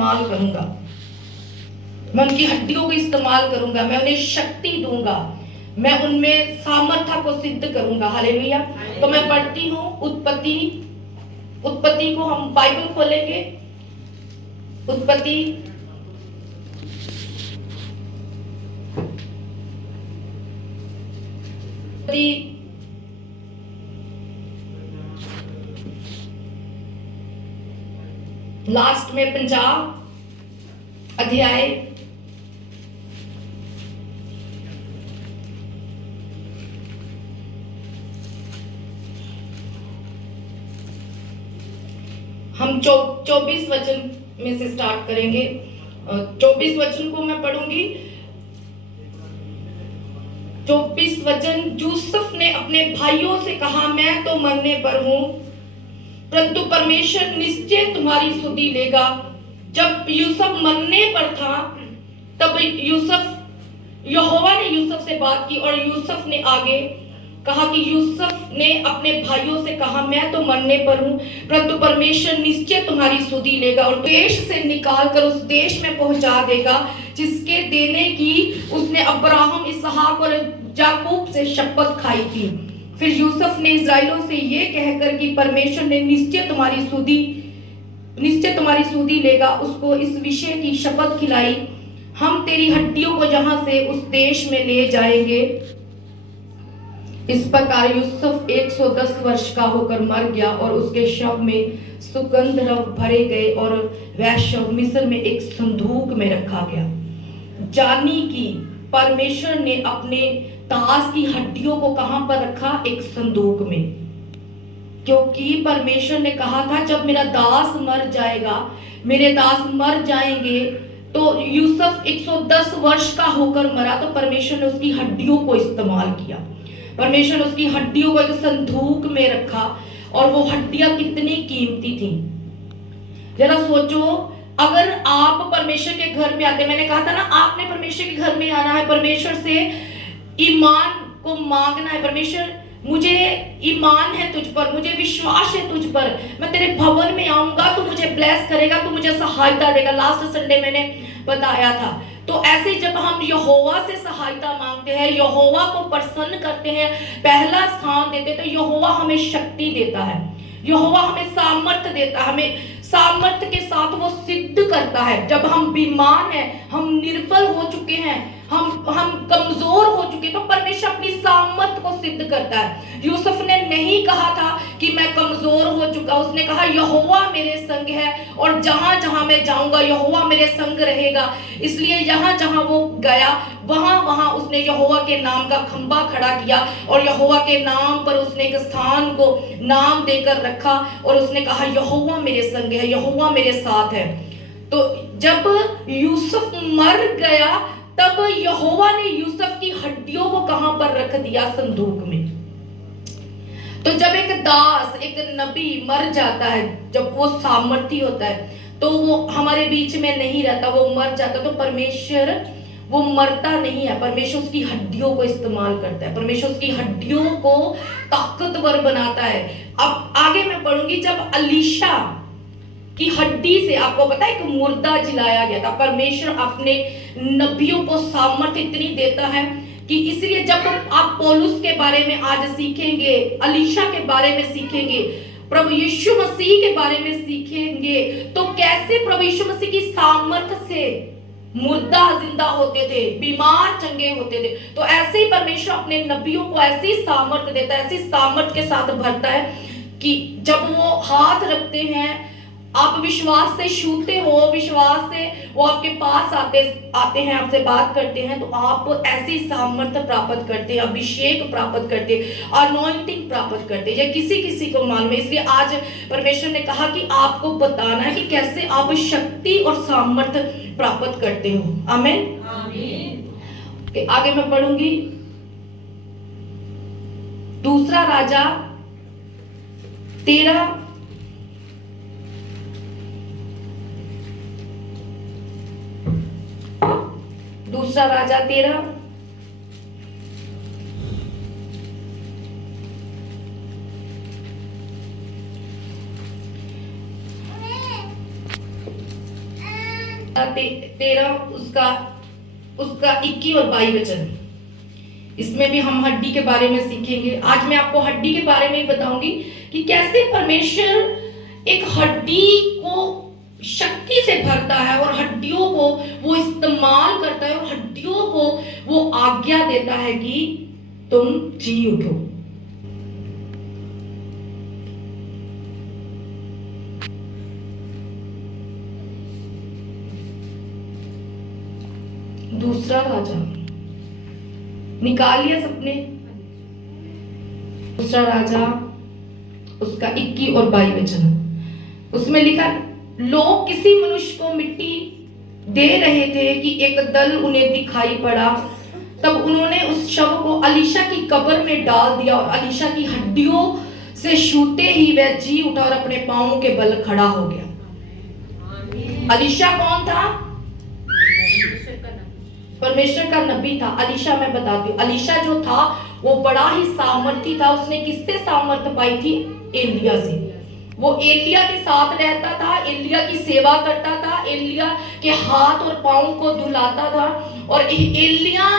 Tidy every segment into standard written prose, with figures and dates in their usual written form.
इस्तेमाल करूंगा, मैं उनकी हड्डियों को इस्तेमाल करूंगा, मैं उन्हें शक्ति दूंगा, मैं उनमें सामर्थ्य को सिद्ध करूंगा। हालेलुया। तो मैं पढ़ती हूँ उत्पत्ति को हम बाइबल खोलेंगे। उत्पत्ति लास्ट में 50 अध्याय हम 24 वचन में से स्टार्ट करेंगे। 24 वचन को मैं पढ़ूंगी। 24 वचन, यूसुफ ने अपने भाइयों से कहा, मैं तो मरने पर हूं, परंतु परमेश्वर निश्चय तुम्हारी सुधि लेगा। जब यूसुफ मरने पर था तब यहोवा ने यूसुफ से बात की और यूसुफ ने आगे कहा कि यूसुफ ने अपने भाइयों से कहा, मैं तो मरने पर हूं, परंतु परमेश्वर निश्चय तुम्हारी सुधि लेगा और देश से निकाल कर उस देश में पहुंचा देगा जिसके देने की उसने अब्राहम, इसहाक और याकूब से शपथ खाई थी। फिर यूसुफ ने इस्राएलियों से ये कहकर कि परमेश्वर ने निश्चय तुम्हारी सुधि लेगा, उसको इस विषय की शपथ खिलाई, हम तेरी हड्डियों को जहां से उस देश में ले जाएंगे। इस प्रकार यूसुफ 110 वर्ष का होकर मर गया और उसके शव में सुगंध रव भरे गए और वह शव मिस्र में एक संदूक में रखा गया। जानी कि परमेश्वर ने अपने दास की हड्डियों को कहां पर रखा? एक संदूक में, क्योंकि परमेश्वर ने कहा था जब मेरा दास मर जाएगा, मेरे दास मर जाएंगे। तो यूसुफ 110 वर्ष का होकर मरा तो परमेश्वर ने उसकी हड्डियों को इस्तेमाल किया। परमेश्वर ने उसकी हड्डियों को एक संदूक में रखा और वो हड्डियां कितनी कीमती थी। जरा सोचो, अगर आप परमेश्वर के घर में आते, मैंने कहा था ना, आपने परमेश्वर के घर में आना है, परमेश्वर से ईमान को मांगना है। परमेश्वर, मुझे ईमान है तुझ पर, मुझे विश्वास है तुझ पर, मैं तेरे भवन में आऊंगा, तू मुझे ब्लेस करेगा, तू मुझे सहायता देगा। लास्ट संडे मैंने बताया था। तो ऐसे जब हम यहोवा से सहायता मांगते हैं, यहोवा को प्रसन्न करते हैं, पहला स्थान देते, तो यहोवा हमें शक्ति देता है, यहोवा हमें सामर्थ्य देता है, हमें सामर्थ्य के साथ वो सिद्ध करता है। जब हम बीमार हैं, हम निर्बल हो चुके हैं, हम कमजोर हो चुके, तो परमेश्वर अपनी सामर्थ्य को सिद्ध करता है। यूसुफ ने नहीं कहा था कि मैं कमजोर हो चुका, उसने कहा यहोवा मेरे संग है और जहां जहां मैं जाऊंगा यहोवा मेरे संग रहेगा। इसलिए जहां जहां वो गया वहां वहां उसने यहोवा के नाम का खंबा खड़ा किया और यहोवा के नाम पर उसने एक स्थान को नाम देकर रखा और उसने कहा यहोवा मेरे संग है, यहोवा मेरे साथ है। तो जब यूसुफ मर गया तब यहोवा ने यूसुफ की हड्डियों को कहां पर रख दिया? संदूक में। तो जब एक दास, एक नबी मर जाता है, जब वो सामर्थी होता है, तो वो हमारे बीच में नहीं रहता, वो मर जाता, तो परमेश्वर वो मरता नहीं है, परमेश्वर उसकी हड्डियों को इस्तेमाल करता है, परमेश्वर उसकी हड्डियों को ताकतवर बनाता है। अब आगे मैं पढ़ूंगी, जब अलीशा की हड्डी से, आपको पता है, एक मुर्दा जिलाया गया था। परमेश्वर अपने नबियों को सामर्थ्य इतनी देता है कि इसलिए जब आप पौलुस के बारे में आज सीखेंगे, अलीशा के बारे में सीखेंगे, प्रभु यीशु मसीह के बारे में सीखेंगे, तो कैसे प्रभु यीशु मसीह की सामर्थ्य से मुर्दा जिंदा होते थे, बीमार चंगे होते थे। तो ऐसे ही परमेश्वर अपने नबियों को ऐसी सामर्थ्य देता है, ऐसी सामर्थ्य के साथ भरता है कि जब वो हाथ रखते हैं, आप विश्वास से छूते हो, विश्वास से वो आपके पास आते हैं, आपसे बात करते हैं, तो आप ऐसी सामर्थ्य प्राप्त करते हैं, अभिषेक प्राप्त करते हैं, अनॉइंटिंग प्राप्त करते हैं। ये किसी किसी को मालूम है। इसलिए आज परमेश्वर ने कहा कि आपको बताना है कि कैसे आप शक्ति और सामर्थ्य प्राप्त करते हो। आमीन, आमीन। आगे मैं पढ़ूंगी, दूसरा राजा 13 दूसरा राजा 13 13 13 उसका उसका 21 और 22 वचन, इसमें भी हम हड्डी के बारे में सीखेंगे। आज मैं आपको हड्डी के बारे में ही बताऊंगी कि कैसे परमेश्वर एक हड्डी को शक्ति से भरता है और हड्डियों को वो इस्तेमाल करता है और हड्डियों को वो आज्ञा देता है कि तुम जी उठो। दूसरा राजा निकाल लिया सबने, दूसरा राजा उसका 21 और 22 वचन, उसमें लिखा, लोग किसी मनुष्य को मिट्टी दे रहे थे कि एक दल उन्हें दिखाई पड़ा, तब उन्होंने उस शव को अलीशा की कब्र में डाल दिया और अलीशा की हड्डियों से छूते ही वह जी उठा और अपने पांवों के बल खड़ा हो गया। अलीशा कौन था? परमेश्वर का नबी था। अलीशा मैं बताती हूँ, अलीशा जो था वो बड़ा ही सामर्थी था। उसने किससे सामर्थ पाई थी? एलिया से। वो एलिया के साथ रहता था, एलिया की सेवा करता था, एलिया के हाथ और पांव को धुलाता था और एलिया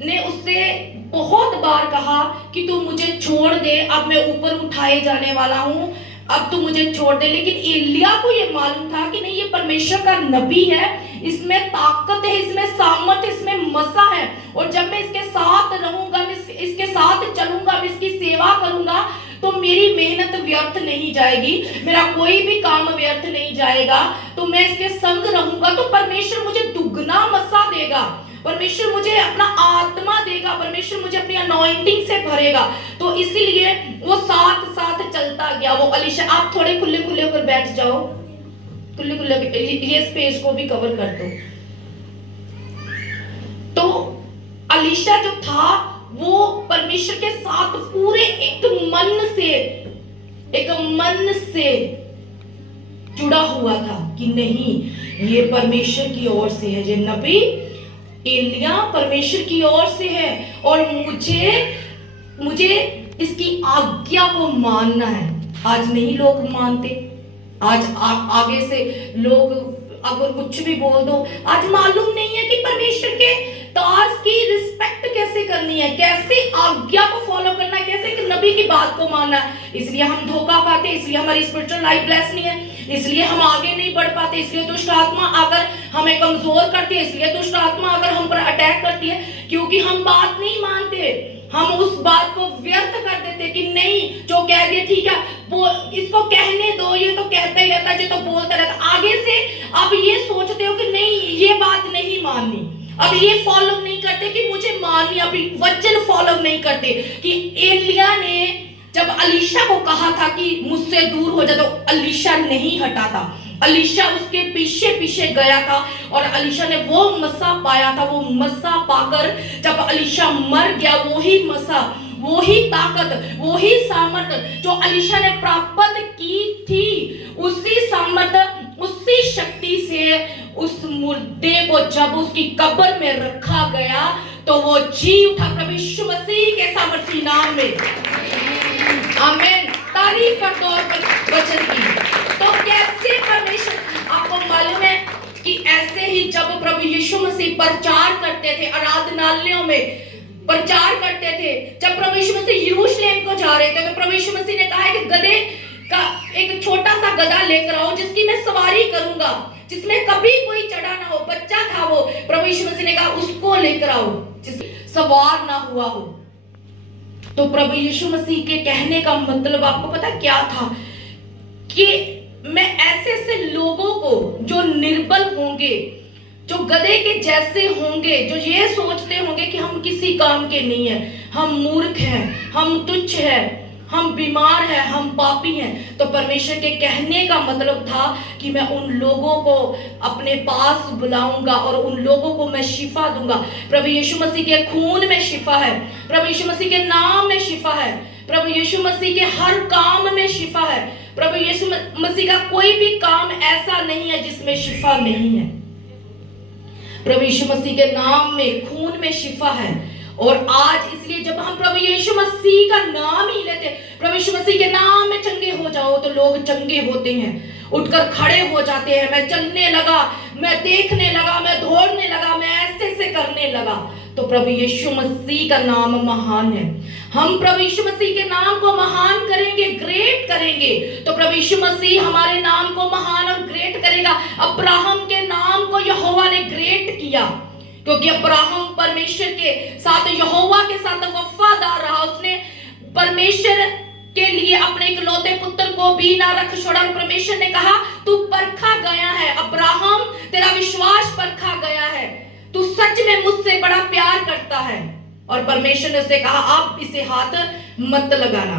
ने उससे बहुत बार कहा कि तू मुझे छोड़ दे, अब मैं ऊपर उठाए जाने वाला हूँ, अब तू मुझे छोड़ दे। लेकिन एलिया को ये मालूम था कि नहीं, ये परमेश्वर का नबी है, इसमें ताकत है, इसमें सामर्थ्य, इसमें मसा है, और जब मैं इसके साथ रहूंगा, मैं इसके साथ चलूंगा, मैं इसकी सेवा करूंगा, तो मेरी मेहनत व्यर्थ नहीं जाएगी, मेरा कोई भी काम व्यर्थ नहीं जाएगा। तो मैं इसके संग रहूंगा तो परमेश्वर मुझे दुगना मसा देगा, परमेश्वर मुझे अपना आत्मा देगा, परमेश्वर मुझे अपनी अनॉइंटिंग से भरेगा। तो इसीलिए वो साथ साथ चलता गया। वो अलीशा, आप थोड़े खुले खुले होकर बैठ जाओ, खुले खुले, ये स्पेस को भी कवर कर दो। तो अलीशा जो था वो परमेश्वर के साथ पूरे एक मन से जुड़ा हुआ था कि नहीं, ये परमेश्वर की ओर से है, ये नबी एलिया परमेश्वर की ओर से है और मुझे इसकी आज्ञा को मानना है। आज नहीं लोग मानते, आज आगे से लोग अगर कुछ भी बोल दो, आज मालूम नहीं है कि परमेश्वर के टास्क की रिस्पेक्ट कैसे करनी है, कैसे आज्ञा को फॉलो करना है, कैसे नबी की बात को मानना है। इसलिए हम धोखा खाते, इसलिए हमारी स्पिरिचुअल लाइफ ब्लेस नहीं है, इसलिए हम आगे नहीं बढ़ पाते, इसलिए दुष्ट आत्मा आकर हमें कमजोर करती है, इसलिए दुष्ट आत्मा आकर हम पर अटैक करती है, क्योंकि हम बात नहीं मानते। हम उस बात को व्यर्थ कर देते कि नहीं, जो कह दिया ठीक है, वो इसको कहने दो, ये तो कहता ही रहता है, ये तो बोलता रहता। आगे से अब ये सोचते हो कि नहीं, ये बात नहीं माननी, अब ये फॉलो नहीं करते कि मुझे माननी, अभी वचन फॉलो नहीं करते। कि एलिया ने जब अलीशा को कहा था कि मुझसे दूर हो जा, तो अलीशा नहीं हटा था, अलीशा उसके पीछे पीछे गया था और अलीशा ने वो मसा पाया था। वो मसा पाकर जब अलीशा मर गया, वही मसा, वही ताकत, वही सामर्थ जो अलीशा ने प्राप्त की थी, उसी सामर्थ, उसी शक्ति से उस मुर्दे को जब उसकी कब्र में रखा गया तो वो जी उठा प्रभु यीशु मसीह के सामर्थी नाम में। आमीन। तारीफ कर दो वचन की। तो कैसे परमेश्वर, आपको मालूम है कि ऐसे ही जब प्रभु यीशु मसीह प्रचार करते थे, आराधनालयों में प्रचार करते थे, जब प्रभु यीशु मसीह यरूशलेम को जा रहे थे, तो प्रभु यीशु मसीह ने कहा है कि गधे का एक छोटा सा गधा लेकर आओ, जिसकी मैं सवारी करूंगा, जिसमें कभी कोई चढ़ा ना हो, बच्चा था वो। प्रभु यीशु मसीह ने कहा उसको लेकर आओ, जिस सवार ना हुआ हो। तो प्रभु यीशु मसीह के कहने का मतलब आपको पता क्या था? कि मैं ऐसे ऐसे लोगों को जो निर्बल होंगे, जो गधे के जैसे होंगे, जो ये सोचते होंगे कि हम किसी काम के नहीं है, हम मूर्ख हैं, हम तुच्छ हैं, हम बीमार हैं, हम पापी हैं, तो परमेश्वर के कहने का मतलब था कि मैं उन लोगों को अपने पास बुलाऊंगा और उन लोगों को मैं शिफा दूंगा। प्रभु यीशु मसीह के खून में शिफा है, प्रभु यीशु मसीह के नाम में शिफा है, प्रभु यीशु मसीह के हर काम में शिफा है। प्रभु यीशु मसीह का कोई भी काम ऐसा नहीं है जिसमें शिफा नहीं है। प्रभु यीशु मसीह के नाम में, खून में शिफा है। और आज इसलिए जब हम प्रभु यीशु मसीह का नाम ही लेते, प्रभु यीशु मसीह के नाम में चंगे हो जाओ, तो लोग चंगे होते हैं, उठकर खड़े हो जाते हैं। मैं चलने लगा, मैं देखने लगा, मैं दौड़ने लगा, मैं ऐसे ऐसे करने लगा। तो प्रभु यीशु मसीह का नाम महान है। हम प्रभु यीशु मसीह के नाम को महान करेंगे, ग्रेट करेंगे, तो प्रभु यीशु मसीह हमारे नाम को महान और ग्रेट करेगा। अब्राहम के नाम को यहोवा ने ग्रेट किया, क्योंकि अब्राहम परमेश्वर के साथ, यहोवा के साथ वफादार रहा। उसने परमेश्वर के लिए अपने इकलौते पुत्र को भी ना रख छोड़ा। परमेश्वर ने कहा तू परखा गया है अब्राहम, तेरा विश्वास परखा गया है, तू सच में मुझसे बड़ा प्यार करता है। और परमेश्वर ने उसे कहा आप इसे हाथ मत लगाना।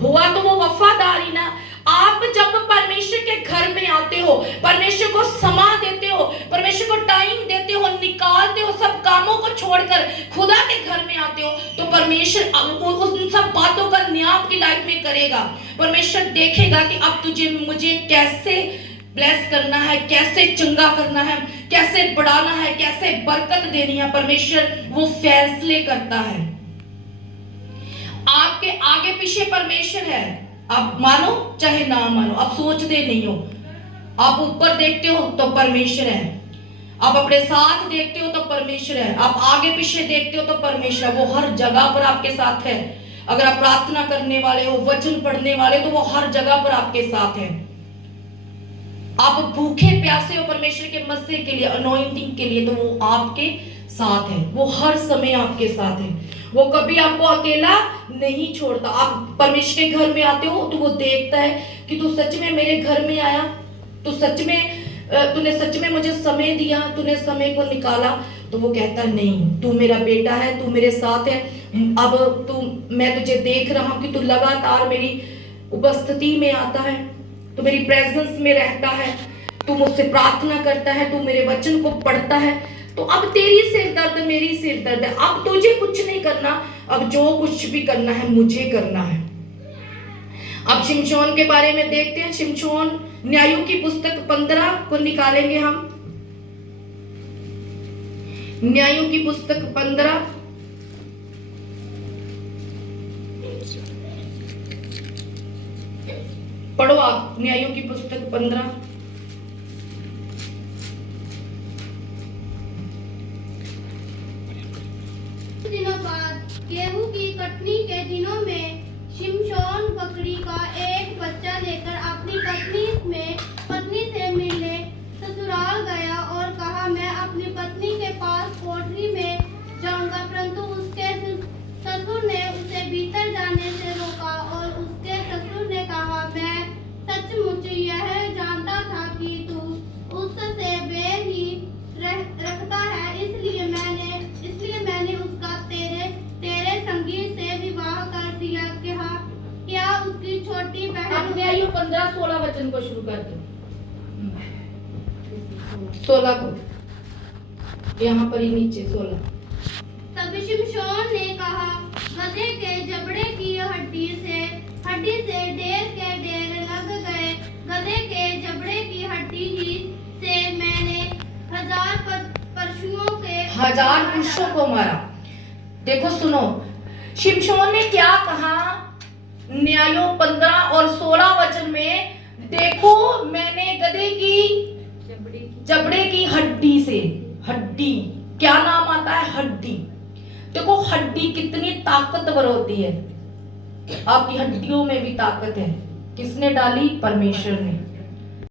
हुआ तो वो वफादारी ना। आप जब परमेश्वर के घर में आते हो, परमेश्वर को समय देते हो, परमेश्वर को टाइम देते हो, निकालते हो, सब कामों को छोड़कर खुदा के घर में आते हो, तो परमेश्वर उन सब बातों का न्याय आपकी लाइफ में करेगा। परमेश्वर देखेगा कि अब तुझे मुझे कैसे ब्लेस करना है, कैसे चंगा करना है, कैसे बढ़ाना है, कैसे बरकत देनी है। परमेश्वर वो फैसले करता है। आपके आगे पीछे परमेश्वर है, आप मानो चाहे ना मानो, आप सोचते नहीं हो। आप ऊपर देखते हो तो परमेश्वर है, आप अपने साथ देखते हो तो परमेश्वर है, आप आगे पीछे देखते हो तो परमेश्वर है। वो हर जगह पर आपके साथ है। अगर आप प्रार्थना करने वाले हो, वचन पढ़ने वाले, तो वो हर जगह पर आपके साथ है। आप भूखे प्यासे हो परमेश्वर के मसीह के लिए, अनॉइंटिंग के लिए, तो वो आपके साथ है। वो हर समय आपके साथ है। वो कभी आपको अकेला नहीं छोड़ता। आप परमेश्वर के घर में आते हो तो वो देखता है कि तू सच में मेरे घर में आया, तू सच में तूने सच में मुझे समय दिया, तूने समय को निकाला। तो वो कहता है नहीं, तू मेरा बेटा है, तू मेरे साथ है। अब मैं तुझे देख रहा हूं कि तू लगातार मेरी उपस्थिति में आता है, तू मेरी प्रेजेंस में रहता है, तू मुझसे प्रार्थना करता है, तू मेरे वचन को पढ़ता है। तो अब तेरी सिर दर्द मेरी सिर दर्द है। अब तुझे कुछ नहीं करना, अब जो कुछ भी करना है मुझे करना है। अब शिमशोन के बारे में देखते हैं। शिमशोन, न्यायों की पुस्तक 15 को निकालेंगे हम। न्यायों की पुस्तक 15, पढ़ो आप। न्यायों की पुस्तक 15 दिनों बाद गेहूं की कटनी के दिनों में शिमशोन बकरी का एक बच्चा लेकर अपनी पत्नी से मिलने ससुराल गया और कहा मैं अपनी पत्नी के पास कोठरी में जाऊंगा। परंतु उसके ससुर ने उसे भीतर जाने से रोका और उसके ससुर ने कहा मैं सचमुच यह जानता था कि तू उससे बैर ही रखता है, इसलिए मैंने उसका तेरे संगी से विवाह कर दिया। क्या उसकी छोटी बहन। न्यायों 15-16 वचन को शुरू कर दो। 16 को यहाँ पर ही नीचे 16। तब शिमशोन ने कहा गधे के जबड़े की हड्डी से ढेर के ढेर लग गए। गधे के जबड़े की हड्डी ही से मैंने 1000 पुरुषों को मारा। देखो सुनो, शिमशोन ने क्या कहा न्यायों 15 और 16 वचन में। देखो मैंने गधे की जबड़े की हड्डी से, हड्डी क्या नाम आता है, हड्डी। देखो हड्डी कितनी ताकतवर होती है। आपकी हड्डियों में भी ताकत है। किसने डाली? परमेश्वर ने।